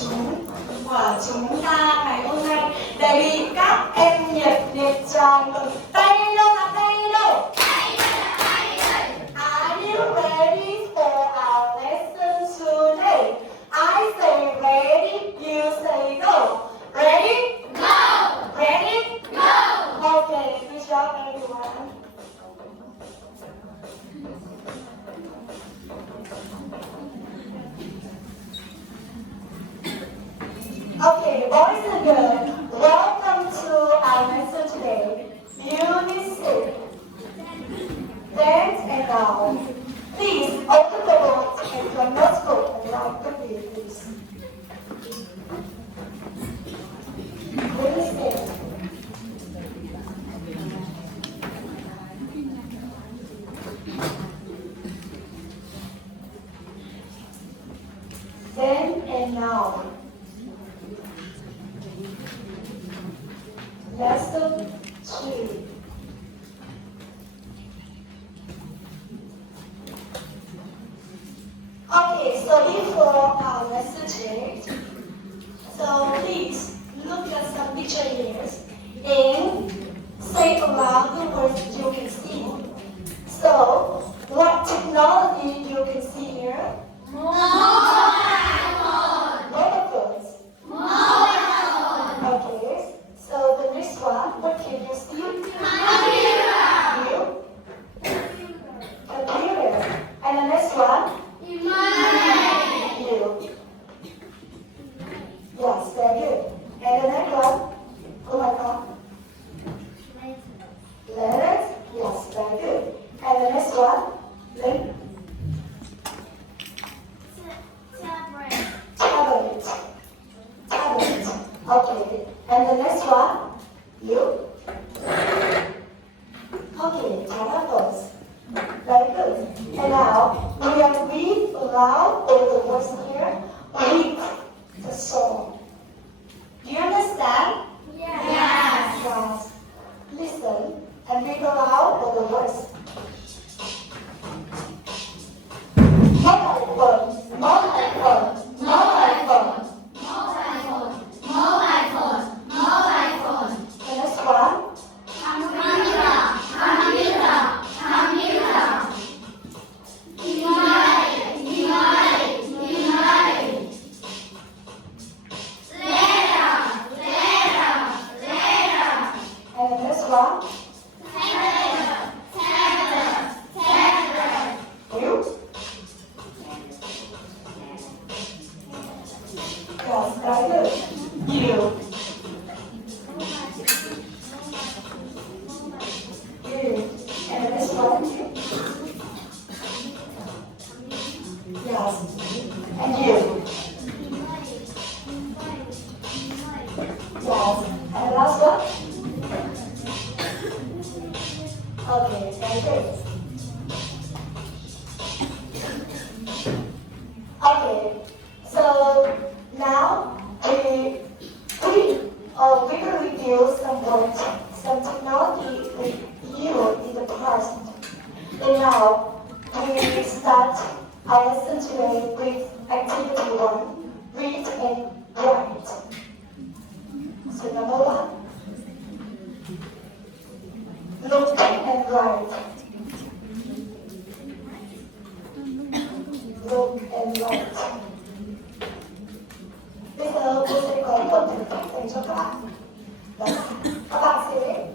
chúng của chúng ta ngày hôm nay. Đề nghị các em nhiệt liệt chào mừng. Tay đâu là tay đâu? Are you ready for our lesson today? I say ready, you say go. Ready? Go! Ready? Go! Okay, good job everyone. Okay, boys and girls, welcome to our lesson today. Unit 6. Dance and now. Please open the book and your notebook and write the word, please. Unit 6. Then and now. Lesson 2. Okay, so before our lesson today, so please look at some picture here and say aloud the words you can see. So, what technology you can see here? Mobile phones. Okay, so the next one, what can you see? You? Computer. And the next one? You. Yes, very good. And the next one? Oh my God. Letters? Yes, very good. And the next one? Link? Tablet. Okay. And the next one? You? Okay, tablets. Very good. And now, we are read aloud all the words here. Read the song. Do you understand? Yes. Yes. Listen and read aloud all the words. Mobile phone, mobile phone, mobile phone. The next one. And the next one. You? Yes, very good. You. You. And the next one. Yes. And you. Yes. And the last one. Okay, very good. Okay, so now we will review some words, some technology we used in the past. And now we start our lesson today with activity 1, read and write. So number 1, look and write. Look and write. Bây giờ cô sẽ có một thử thách dành cho các bạn. Đó là các bạn sẽ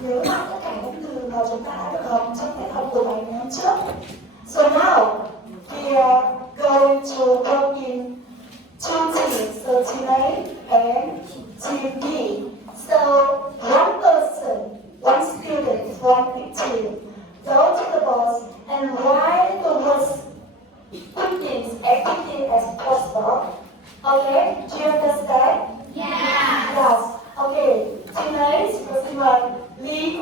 nhớ lại tất cả những từ mà chúng ta đã được học trong tiết học của bài ngày hôm trước. So now we are going to work in two teams, so team A and team B. So one person, one student from each team, go to the box and write the words quickly, as quickly as possible. Okay, do you understand? Yes. Okay, team A, có xin mời Ly.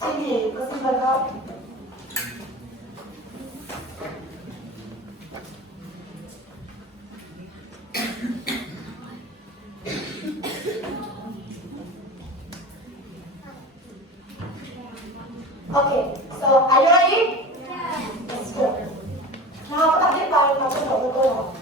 Team B, có xin mời không? Okay, so are you ready? Yes. Let's go. Nào các bạn viết bài vào trong đầu của cô nào.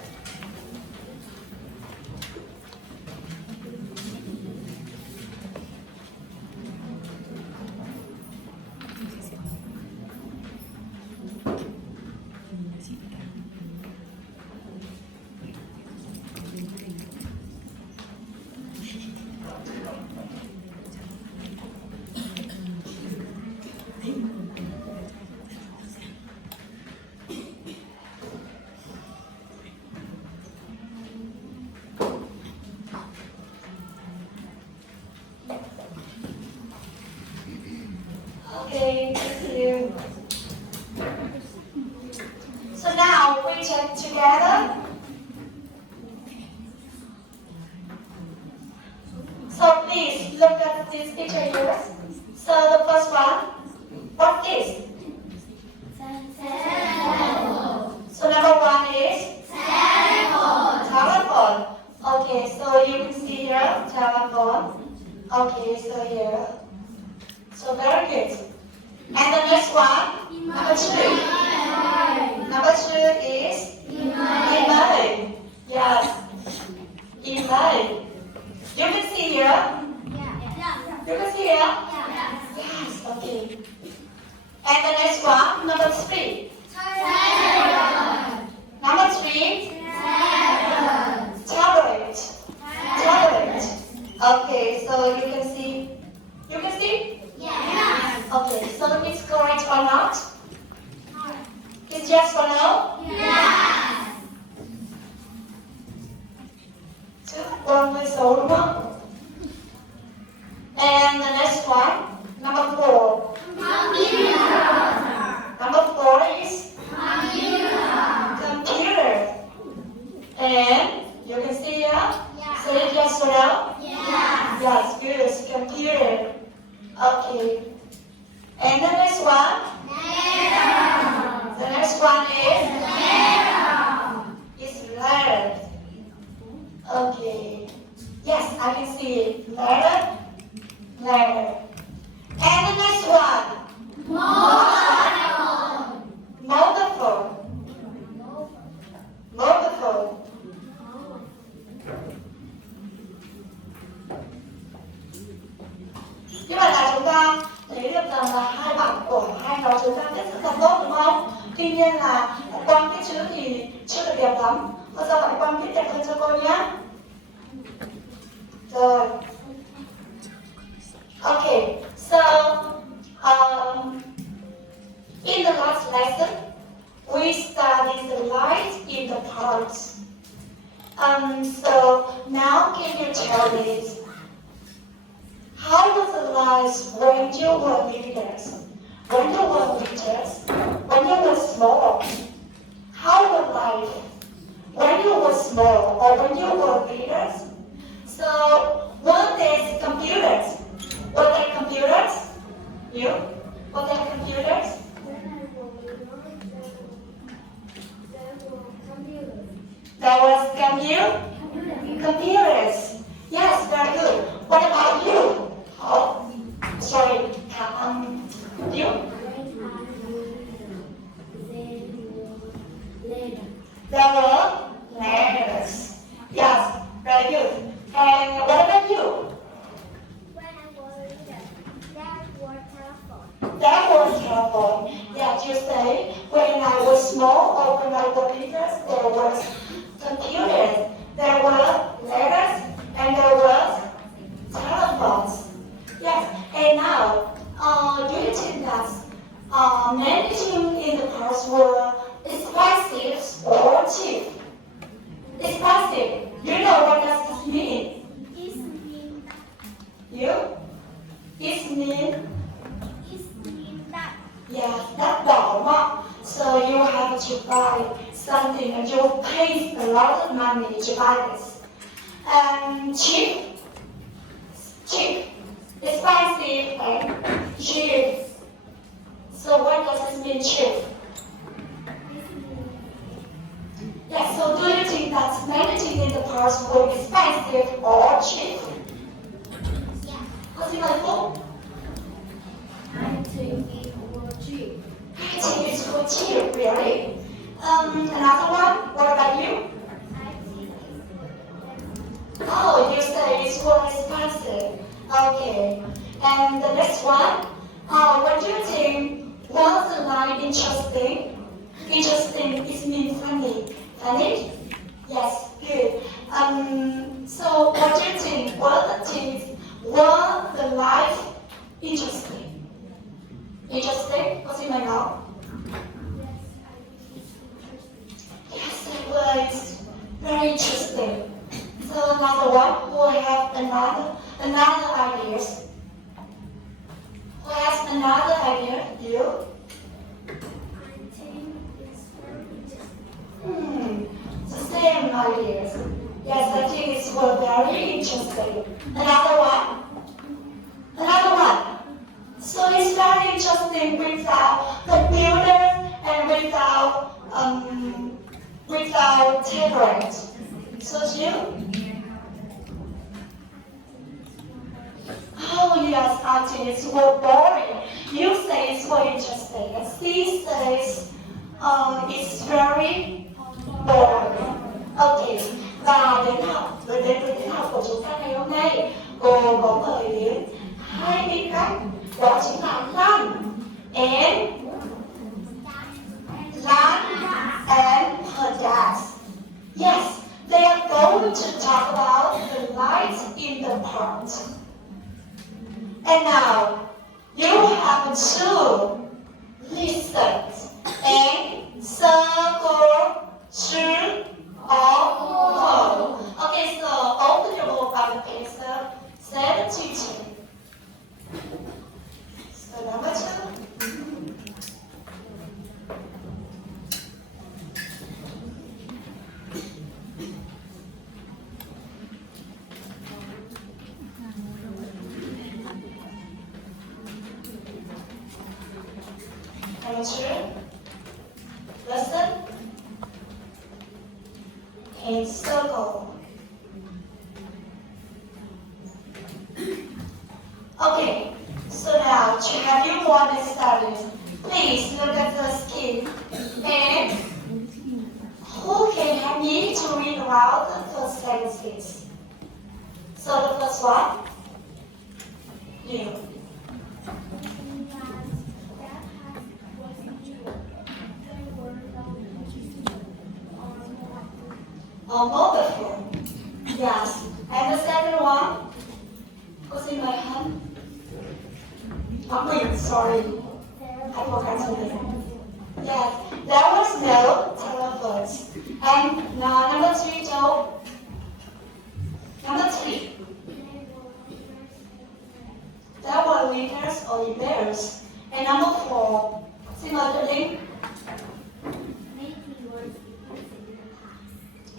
Okay, thank you. So now we check together. So please look at this picture here. So the first one, what's this? So number one is telephone. Okay, so you can see here telephone. Okay, so here. So very good. And the next one, number two. Number two is email. Yes, email. You can see here. You can see here. Yes, okay. And the next one, number three. Number three, tablet. Tablet. Okay, so you can see. You can see? Okay, so it's correct or not? It's yes or no? Chứ con hơi xấu đúng không? And the next one, number four. Number four is computer. And you can see here? Say it yes or no? Yes, good. Computer. Okay. And the next one? The next one is letter. Okay. Yes, I can see it. Letter. Letter. And the next one? Mobile phone. Mobile phone. Như vậy là chúng ta thấy được rằng là hai bạn của hai nhóm chúng ta viết rất là tốt đúng không? Tuy nhiên là Quang viết chữ thì chưa được đẹp lắm. Bây giờ bạn Quang viết đẹp hơn cho cô nhé. Rồi. Okay, so in the last lesson, we studied the light in the parts. So now can you tell me, how was the light when you were little? When you were little, when you were small? How was life when you were small or when you were little? So one is computers. Were there computers? You? Were there computers? There was computers. Yes, very good. What about you? Oh, sorry. You? There were letters. Yes, very good. And what about you? That was telephone. Yes, you say when I was small or when I was little, there was computers, there were letters, and there was telephones. Yes, and now, do you think that managing in the past were expensive or cheap? Expensive. You know what does this mean? You? It means yeah, that's normal. So you have to buy something and you pay a lot of money to buy this. Cheap, expensive and cheap. So what does this mean cheap? Yeah, so do you think that managing in the past were expensive or cheap? What's it like for? I think it's for cheap, really. Another one, what about you? Oh, you say it's more expensive. Okay. And the next one, what do you think was the line interesting? Interesting, it means funny. Funny? Yes, good. So what do you think? Were the life interesting? Interesting? What's in my mouth? Yes, it was very interesting. So another one who have another ideas. Who has another idea. You? The same ideas. Yes, I think it's very interesting. Another one. Another one. So it's very interesting without computers and without tablet. So you? Oh yes, I think it's so boring. You say it's so interesting. And she says it's very boring. Ok, và đến với tiết học của chúng ta ngày hôm nay, cô có mời đến hai vị khách, đó chính là Lan and her dad. Yes, they are going to talk about the lights in the park. And now, you have to listen and circle true or false. Okay, so open your book on the page 72. So number 2. Number 2. Listen and circle. Okay, so now have you want to study? Please look at the skin and who can help me to read aloud the first sentences? So the first one, you. Mobile phone. Yes. And the second one was in my hand. Oh, wait, sorry. I forgot to name. Yes. There was no telephones. And now number 3, Joe. Number 3. There were leaders or emails. And number 4. Similar link.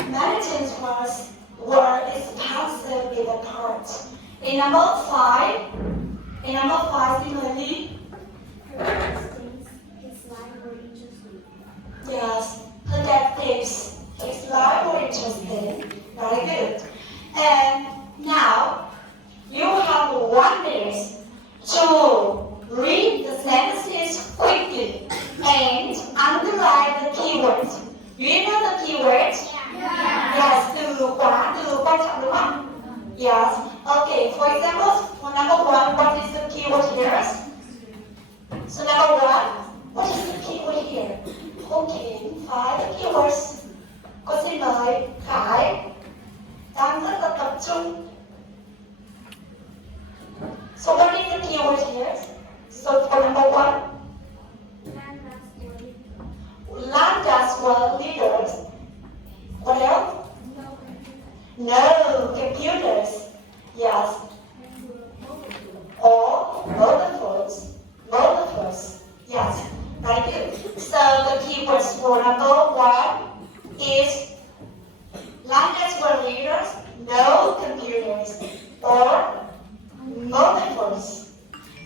Many things were expensive in the part. In number 5, similarly, yes, her dad thinks his life more interesting. Very good. And now you have 1 minute to read the sentences quickly and underline the keywords. Do you know the keywords? Yes, từ khóa, từ quan trọng đúng không? Yes. Okay, for example, for number 1, what is the keyword here? So number 1, what is the keyword here? Okay, 5 the keywords. Cô xin mời Khải đang rất là tập trung. So what is the keyword here? So for number 1, Landas were leaders. What else? No, computers. Yes. Or mobile phones. Mobile phones. Yes. Very good. So the keywords for number 1 is Landas were leaders, no computers, or mobile phones.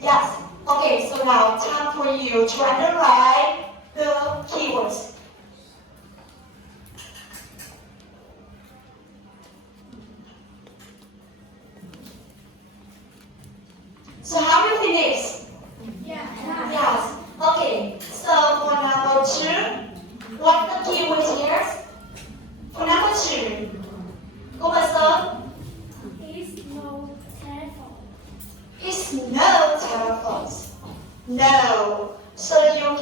Yes. Okay, so now time for you to underline the keywords. So have you finished? Yes. Okay. So for number 2, what's the keyword here? For number 2, cô bà Sơn. Is no telephones. No. So you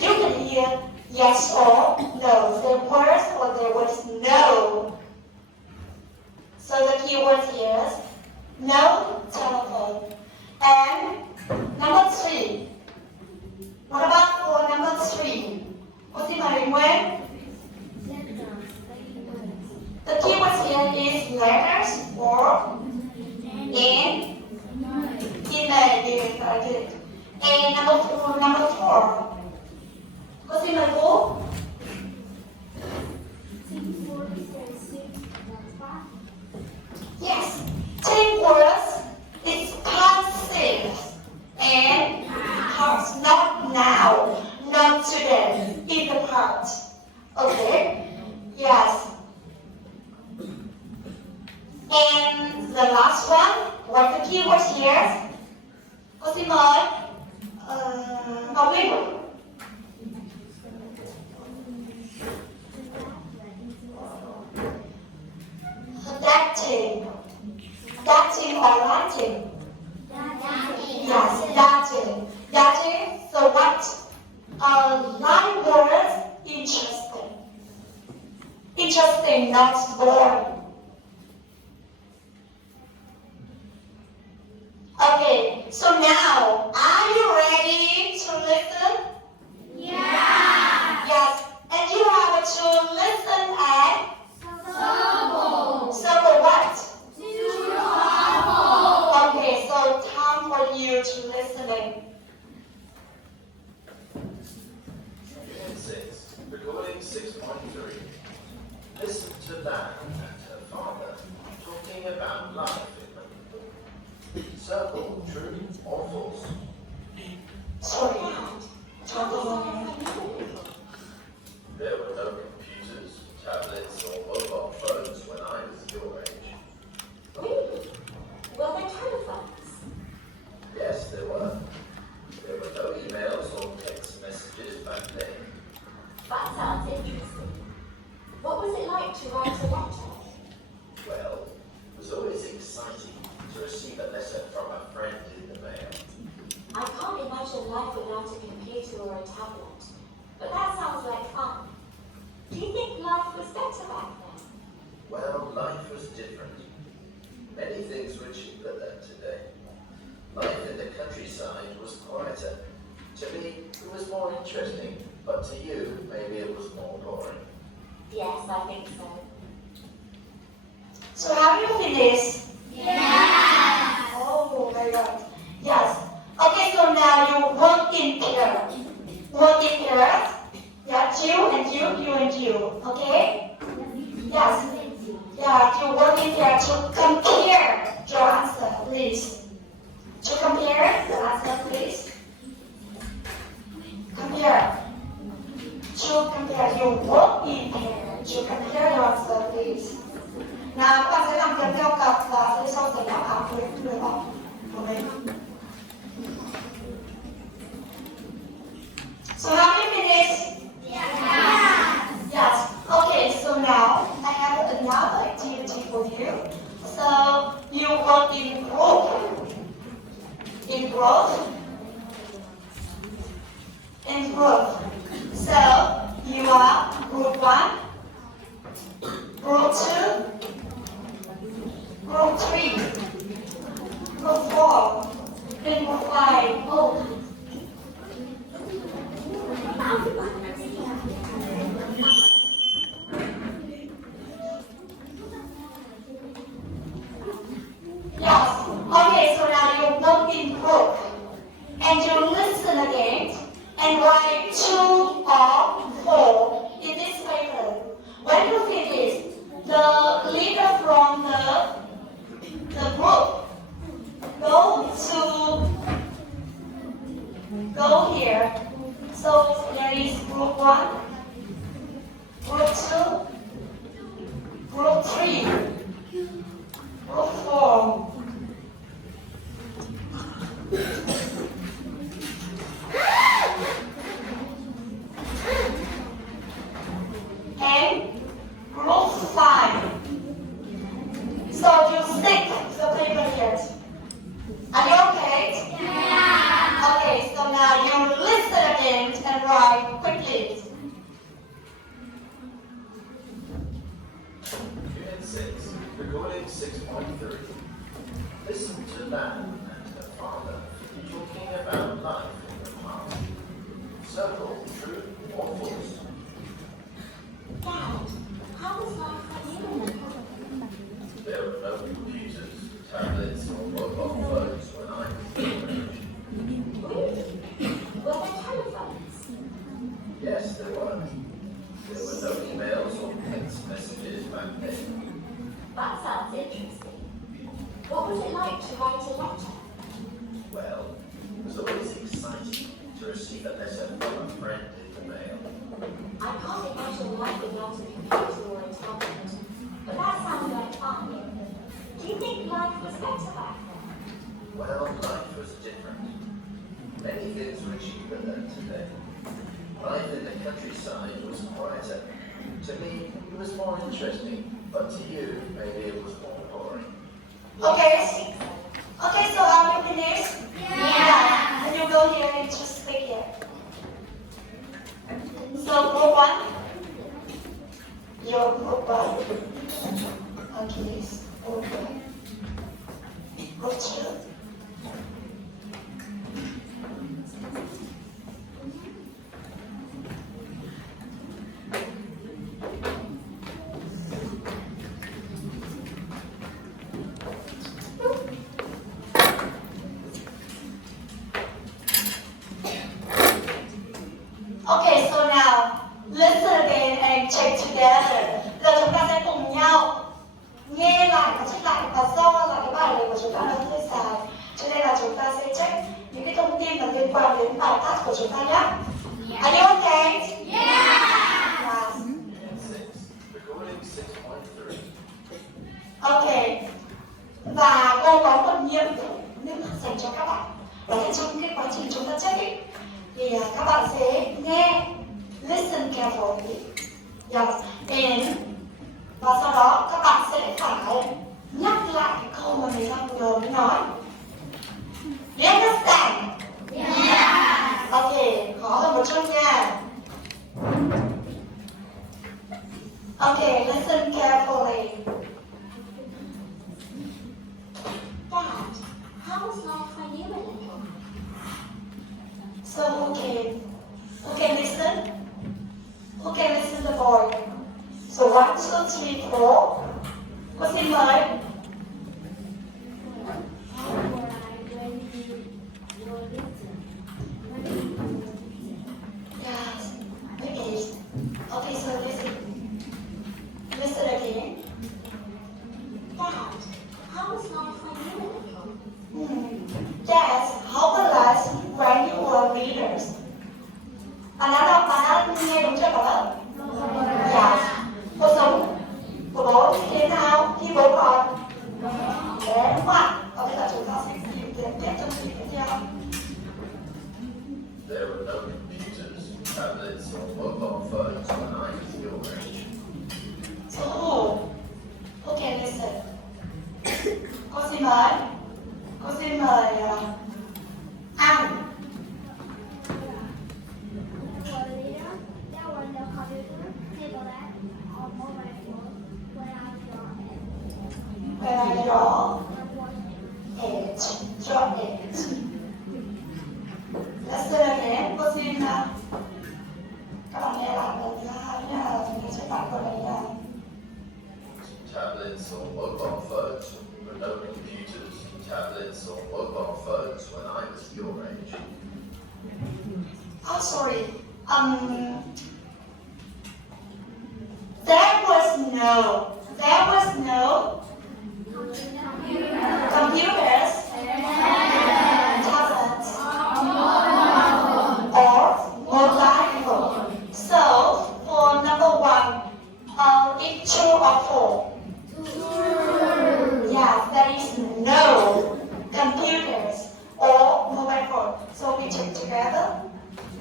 can hear yes or no. The words or the words no. So the keyword here is no telephone. And number 3. What about for number 3? What's in my when? The keywords here is letters or in email. Very good. And number four. Có xin mời cô. Yes, teamwork is passive and past, not now, not today, in the past. Okay? Yes. And the last one, what's the keyword here? Cô xin mời Ngọc Linh. Adapting or writing? Yes, adapting. So what? Line words, interesting. Interesting, not boring. Okay, so now, are you ready to listen? Yeah. Yes, and you have to listen and circle what? Okay, so time for you to listening. Unit 6, recording 6.3. Listen to Lan and her father talking about life in the circle, true or false? Sorry. There were no computers, tablets, or mobile phones when I was your age. Really? Were there telephones? Yes, there were. There were no emails or text messages back then. That sounds interesting. What was it like to write a letter? Well, it was always exciting to receive a letter from a friend in the mail. I can't imagine life without a computer or a tablet. But that sounds like fun. Do you think life was better back then? Well, life was different. Many things were cheaper than today. Life in the countryside was quieter. To me, it was more interesting, but to you, maybe it was more boring. Yes, I think so. So have you finished? Yeah. Oh, very good. Yes. Okay, so now you work in pairs. Work in pairs. Yeah, you and you. Okay? Yes. Yeah, you work in pairs to compare your answer, please. To compare the answer, please. Compare. To compare, you work in pairs. To compare your answer, please. Nào, các bạn sẽ làm việc theo cặp và sẽ so sánh đáp án với người học của mình. So have you finished? Yeah. Yes. Okay, so now I have another activity for you. So you work in group. In group. In group. So you are group 1, group 2, group 3, group 4, and group 5. Oh. Yes. Okay, so now you work in group. And you listen again and write 2 or 4 in this paper. When you finish, the leader from the group go here. So there is group 1, group 2, group 3, group 4. And group 5. So you stick the paper here. Are you okay? Yeah. Okay, so now you listen again and write quickly. Unit 6, recording 6.3. Listen to Lan and her father talking about life in the past. Circle, true or false? Dad, how was life when you were little? There were no computers, tablets, or mobile phones when I was your age. Really? receive a letter from a friend in the mail. I can't imagine life without a computer or a tablet. But that sounds like fun. Do you think life was better back then? Well, life was different. Many things were cheaper than today. Life in the countryside was quieter. To me, it was more interesting, but to you, maybe it was more boring. Okay. Okay, so are you finished? Yeah. And you go here and just click here. So group 1. Your group 1. Okay, group 1. Group 2. Okay, so now listen again and check together. Giờ chúng ta sẽ cùng nhau nghe lại và check lại và do là cái bài này của chúng ta nó hơi dài, cho nên là chúng ta sẽ check những cái thông tin mà liên quan đến bài task của chúng ta nhé. Are you okay? Yeah. Yes. And 6. Recording 6.3. Ok. Và cô có một nhiệm vụ nữa dành cho các bạn. Đó là trong cái quá trình chúng ta check ý, thì các bạn sẽ nghe, listen carefully, yes, and và sau đó các bạn sẽ phải nhắc lại cái câu mà mình đang vừa mới nói. You understand? Yeah. Ok, khó hơn một chút nha. Ok, listen carefully. Dad, how was life when you were little? So who can listen? Who can listen the boy? So 1, 2, 3, 4. Cô xin mời. Yes. Okay. Okay, so listen. Listen again. Dad, how was life when you were little? Yes, how was life when you were readers? Bạn đã nghe đúng chưa các bạn? Yes. Cuộc sống của bố thì thế nào khi bố còn bé đúng không ạ? Và bây giờ chúng ta sẽ tìm kiếm tiếp trong chương trình tiếp theo. There were no computers, tablets, or mobile phones when I was your age. So who can listen? Cô xin mời. Cô xin mời Anh. When I draw it. Listen again. Cô xin các bạn nghe lại lần thứ hai nha. Mình sẽ bạn câu này nha. Tablets or mobile phones. There were no computers, tablets, or mobile phones when I was your age. Oh, sorry. There was no computers, tablets, or mobile phone. So, for number 1, it's true or false? Yes, there is no computers or mobile phone. So we check together.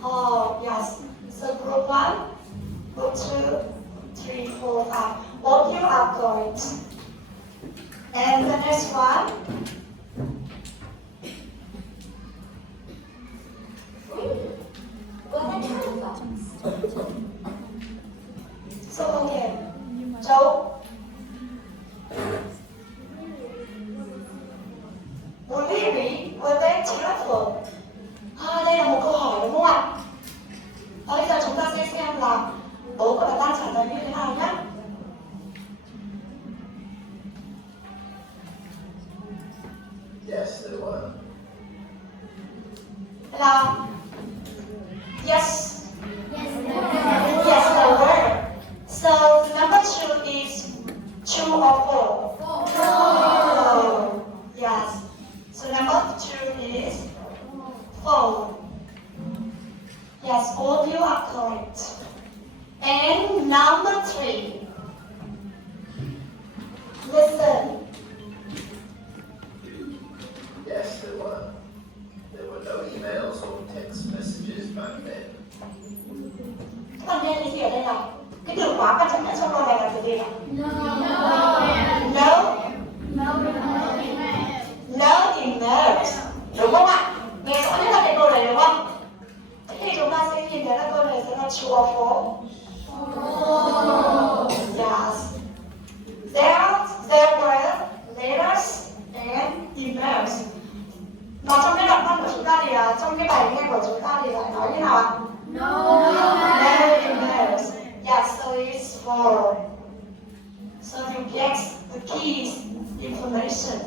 Oh, yes. So group 1, group 2, 3, 4, 5. All you are correct. And the next one. Really? Were there telephones? So okay. Châu. Really? Were there telephone? Đây là một câu hỏi đúng không ạ? Và bây giờ chúng ta sẽ xem là bố của bạn đang trả lời như thế nào nhé. Yes, there were. Là yes. Yes, there were. So number 2 is true or false? False. Yes. So number 2 is false. Yes, all of you are correct. And number 3. Listen. Yes, there were. There were no emails or text messages back then. Các bạn nghe lý giải đây là cái từ khóa quan trọng nhất trong câu này là từ gì nào? No emails. Đúng không ạ? Nghe rõ nhất là cái câu này đúng không? Thế thì chúng ta sẽ nhìn thấy là câu này sẽ là true or false. Yes. There were letters and emails. Mà trong cái đoạn văn của chúng ta thì trong cái bài nghe của chúng ta thì lại nói như nào ạ? No emails. Yes, so it's for. So you get the keys information.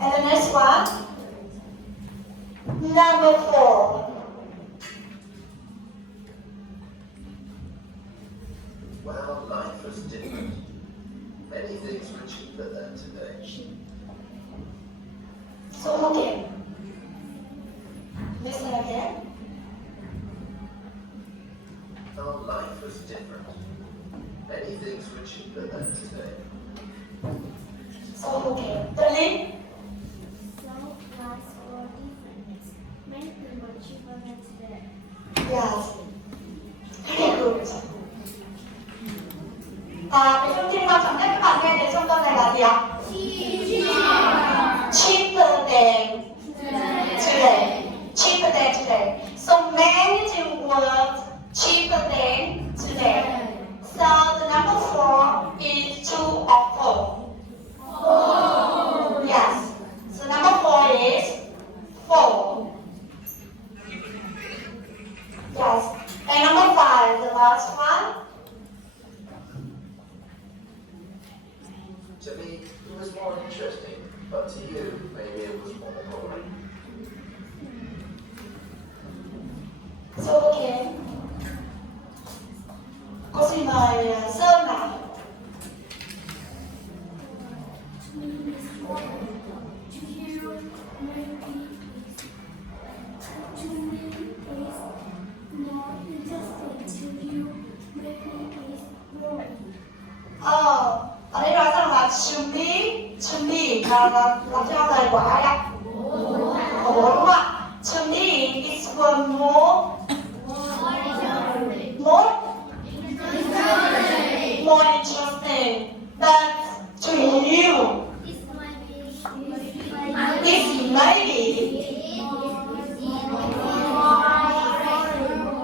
And the next one, number 4. Well, life was different. Many things were cheaper than today. So okay. Listen again. Well, life was different. Many things were cheaper than today. So okay. The link. Yes. Very good. Cái thông tin quan trọng nhất các bạn nghe thấy trong câu này là gì ạ? Cheaper than today. Cheaper than today. So many things were cheaper than today. So the number 4 is true or false? Yes. So number 4 is false. Yes. And number 5, the last one. To me, it was more interesting, but to you, maybe it was more boring. So okay. Cô xin mời Sơn nào. Ở đây nói rằng là to me là theo lời của ai ạ? Của bố đúng không ạ? To me is one more interesting. But to you, it's maybe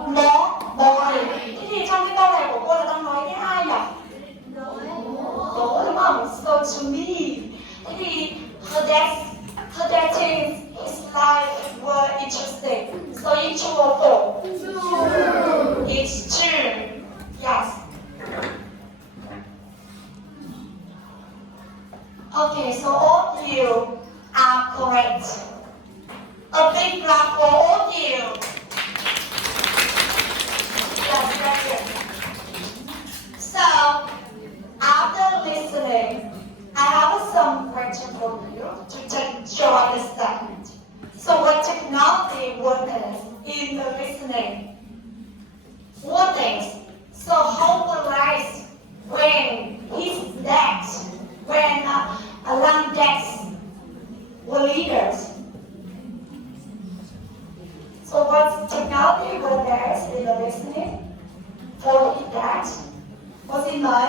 more boring. Thế thì trong cái câu này của cô là đang nói với ai nhỉ? Đố đúng không? So to me. Thế thì her dad thinks his life were interesting. So it's true or false? It's true. Yes. Okay, so all of you are correct. A big clap for all of you. Yes, very good. So, after listening, I have some questions for you to check your understanding. So, what technology works in the listening? What things? So, how polite when his dad, when alarm dads were leaders. So, what technology works in the listening? For that, cô xin mời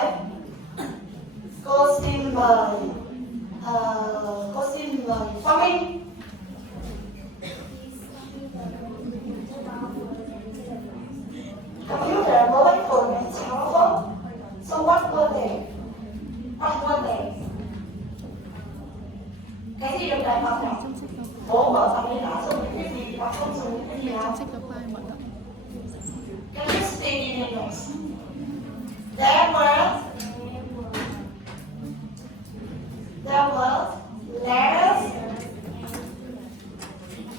Quang Minh. Computer, mobile phone, and telephone. So what were they? Cái gì được đại học nào? Bố mở ra đây đã dùng những cái gì và không dùng những cái gì nào? Can you speak in English? There were letters,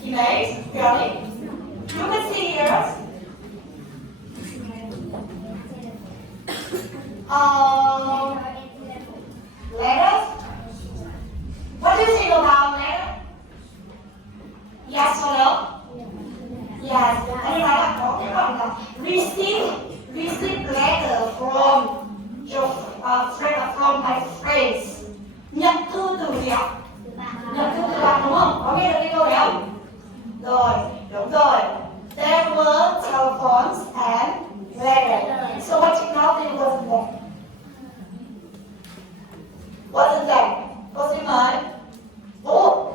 emails, really? You can see here. Letters? What do you think about letters? Yes or no? Yes. Anybody? các bạn là receive letter from your friend, from my friends. Nhận thư từ gì ạ? Nhận thư từ bạn đúng không? Có nghe được cái câu này không? Rồi, đúng rồi. There were telephones and letters. So what technology wasn't there? Wasn't there? Cô xin mời. Vũ.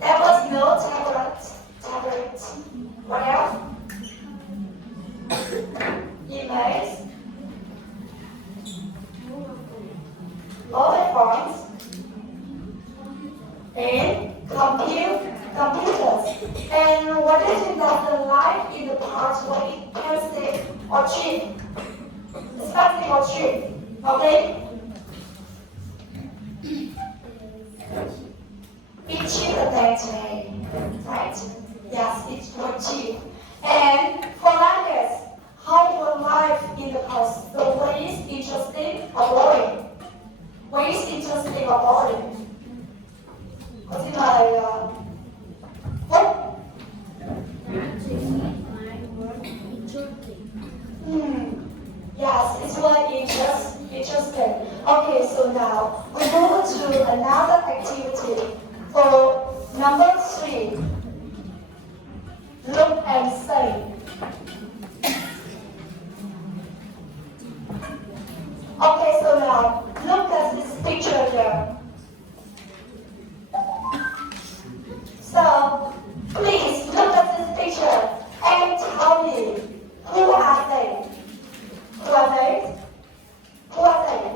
There was no tablet. What else? Emails. Mobile phones. And computers. And what do you think that the life in the past was expensive or cheap? Expensive or cheap? Okay? It's cheaper than today, right? Yes, it's more cheap. And for others, how was life in the past? The way is interesting or boring? Way is interesting or boring? Có xin mời Phúc. Yes, it's very interesting. Okay, so now we move to another activity. For number 3, look and say. Okay, so now look at this picture here. So please look at this picture and tell me who are they? Who are they? Who are they?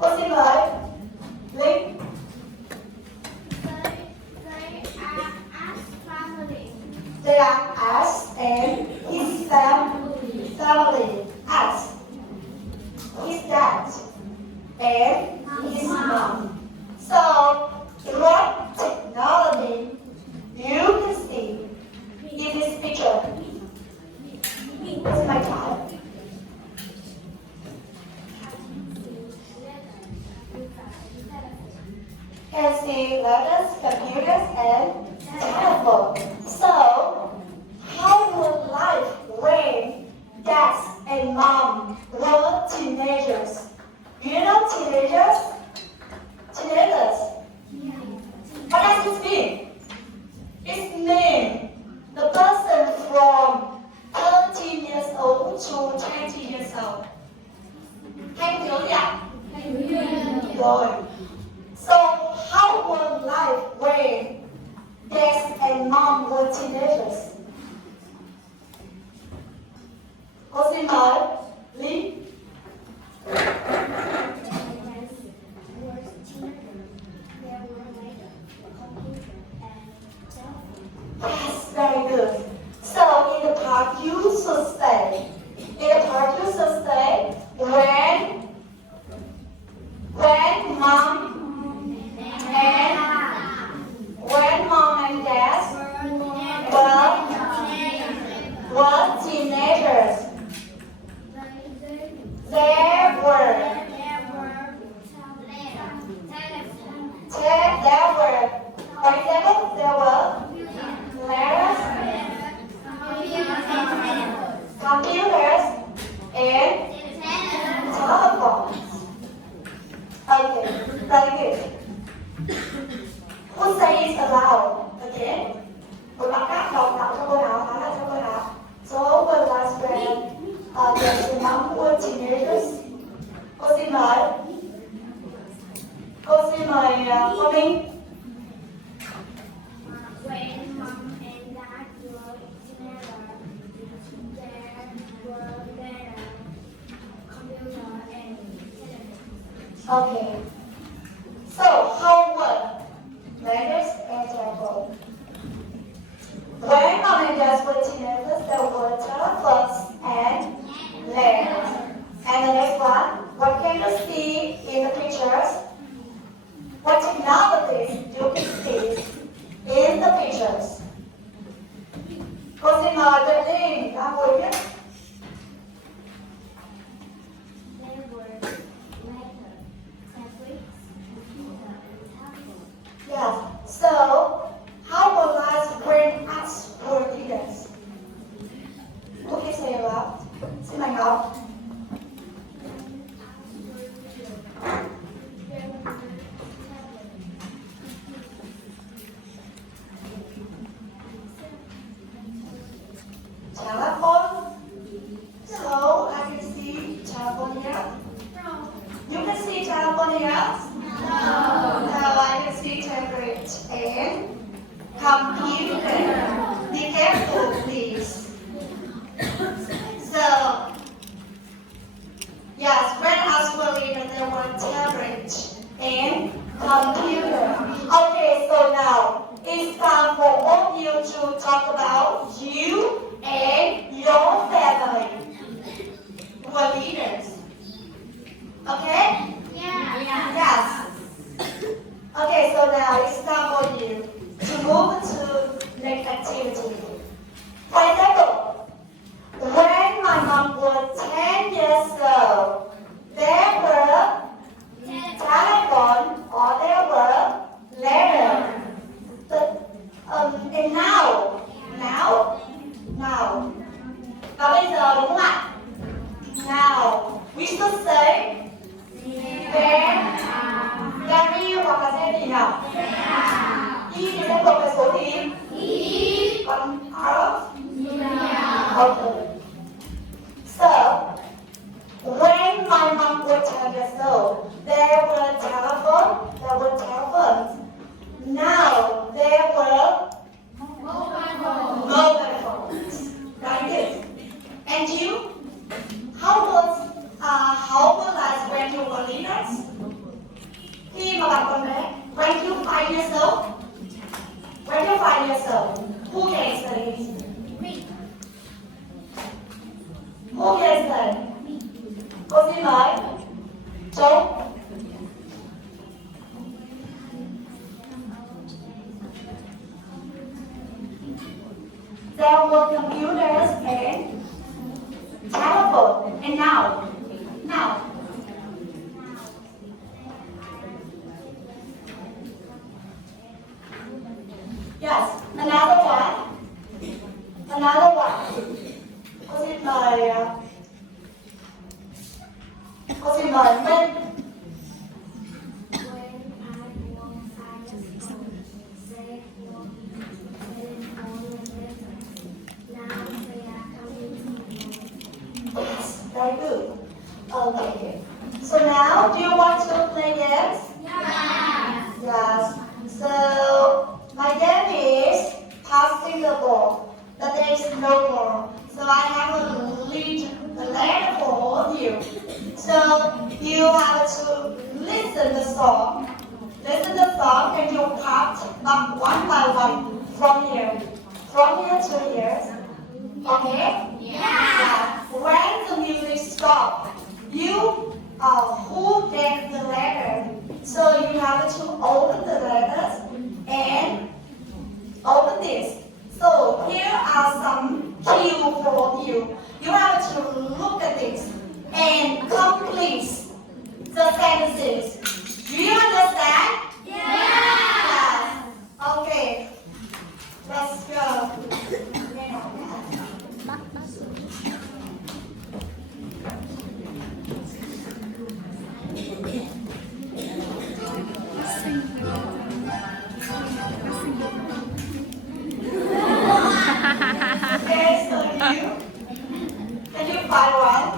Cô xin mời Linh. They are us and his family. Us, his dad, and his mom. So, what technology you can see in this picture? What's my time? Can see letters, computers, and telephone. So, how was life when dad and mom were teenagers? You know teenagers? Teenagers. What does this mean? It means the person from 13 years old to 20 years old. Thanh thiếu nhỉ? Rồi. So, how was life when dad and mom were teenagers? Cô xin mời Lý. Yes, very good. So in the park you should stay. In the park you should stay when mom and dad were teenagers. There were, for example, there were letters, computers, and telephones. Okay, very good. Who says aloud? Again. Một bạn khác đọc cho cô nào, nói lại cho cô nào. So when last when the mom were teenagers. Cô xin mời. Cô xin mời cô Minh. When mom and dad were together, there were better computer and television. Okay. So how were letters and telephone? When mom and dad were teenagers, there were telephones and letters. And the next one, what can you see in the pictures? What technologies you can see in the pictures? Cô xin mời Tuệ Linh, đã ngồi viết. There were letters, tablets, computer, and telephone. Yes. So computer. Okay, so now it's time for all of you to talk about you and your family. We're leaders. Okay? Yes. Okay, so now it's time for you to move to next activity. For example, when my mom was 10 years old, there were telephone or there were letters. And now. Và bây giờ đúng không ạ? Now, we should say very hoặc là sẽ gì nào? Y thì sẽ thuộc về số gì? Còn out? Okay. So, when my mom was 10 years old, there were telephones. Now there were mobile phones. Like this. And you? How old as when you were leaders? Khi mà bạn còn bé, when you 5 years old? When you're 5 years old, who can say? Who can say? Cô xin mời. Châu. There were computers and telephone. And now. Yes, another one. Cô xin mời Minh. Yes, very good. Okay. So now, do you want to play games? Yes. So my game is passing the ball, but there is no ball. So I have a letter for all of you. So you have to listen the song, and you count up one by one from here to here. Okay? Yeah. When the music stops, you who gets the letter. So you have to open the letters and open this. So here are some cues for you. You have to look at this and complete the sentences. Do you understand? Yes. Okay. Let's go. Okay, so can you find one?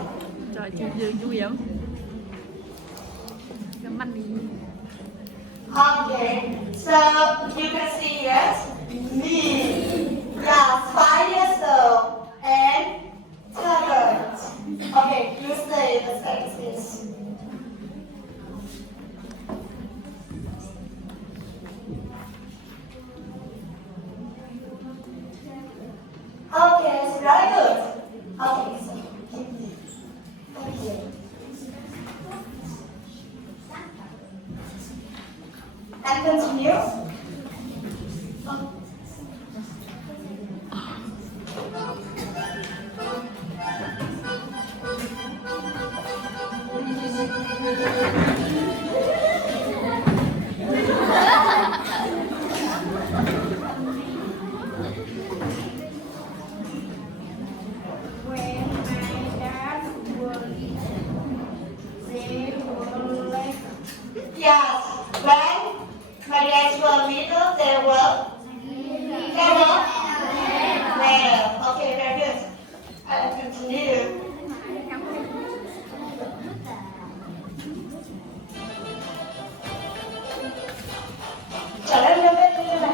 Trời chơi dương vui không? Gắm anh đi. Okay, so you can see yes, me, yes, 5 years old, and talent. Okay, you say the sentences. Okay, it's very good. Okay, so thank you. And continue. Yes, when my dads were little, there were there. Okay, very good. And continue. Trở lên lên lên lên.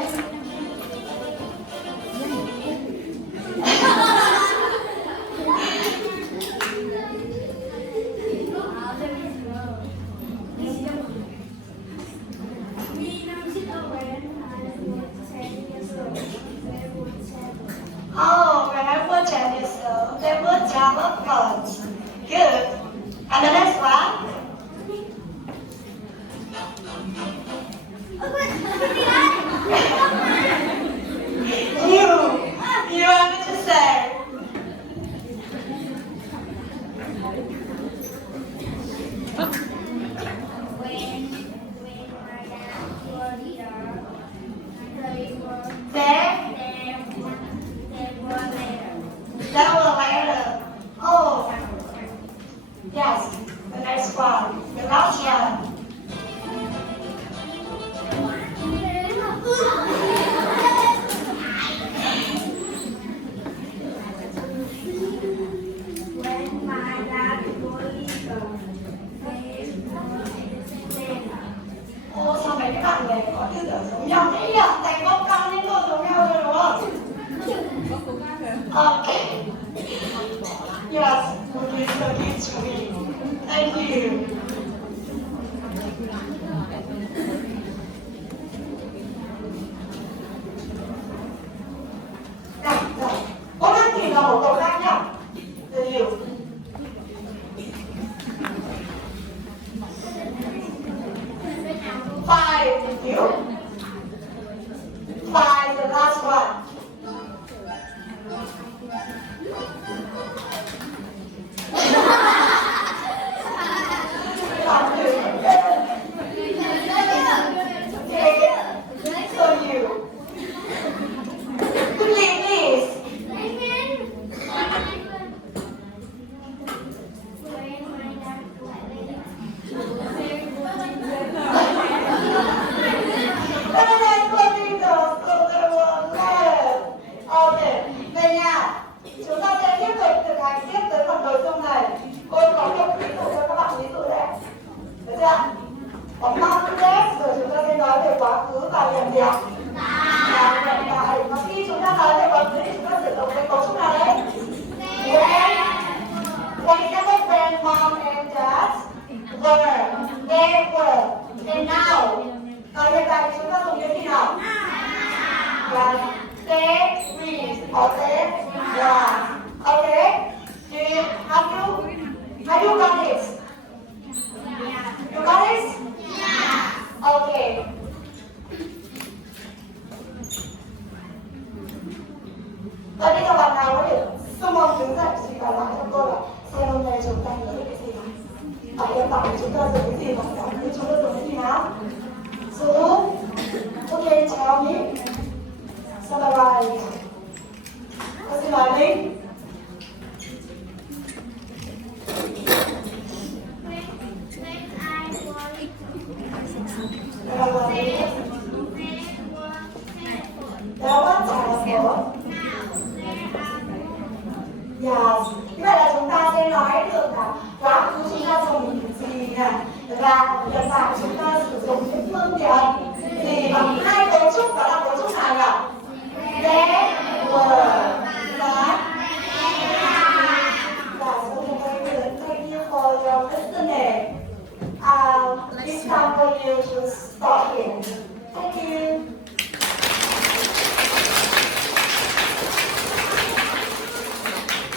này có tư tưởng giống nhau. Thế nhỉ? Thành công cao những câu giống nhau rồi đúng không? Okay. Yes, okay, so it's sweet. Thank you. Nào, rồi. Cô đang tìm là một câu khác nhá. Từ nhiều. Five, thank you. Five, the last one. Làm thử. Okay, so you. Quickly, please. Cái này cô đi được, cô đi được. Ok, về nhà. Chúng ta sẽ tiếp tục thực hành tiếp tới phần nội dung này. Cô có một ví dụ cho các bạn ví dụ đấy. Được chưa? Có past tense rồi chúng ta sẽ nói về quá khứ và hiện tại. Hiện tại. Và khi chúng ta nói về quá khứ thì chúng ta sử dụng cái cấu trúc nào đấy? For example, when mom and dad were, they were, and now. Và hiện tại thì chúng ta dùng cái gì nào? Yes, they, we, or they, yeah. Okay? Have you got it? You got it? Okay. Và bây giờ bạn nào có thể xung phong đứng dậy chỉ cả lại cho tôi là xem hôm nay chúng ta nghĩ cái gì nào? Ở hiện tại chúng ta dùng cái gì và cảm thấy chúng ta dùng cái gì nào? So, okay, tell me. Summarize. Có gì nói đi? Đó là trả lời. Yes. Như vậy là chúng ta sẽ nói được là quá khứ chúng ta dùng gì này và hiện tại chúng ta sử dụng những phương tiện gì bằng hai cấu trúc, đó là cấu trúc nào nhỉ? They were. Thank you for your listening. It's time for you to stop here. Thank you.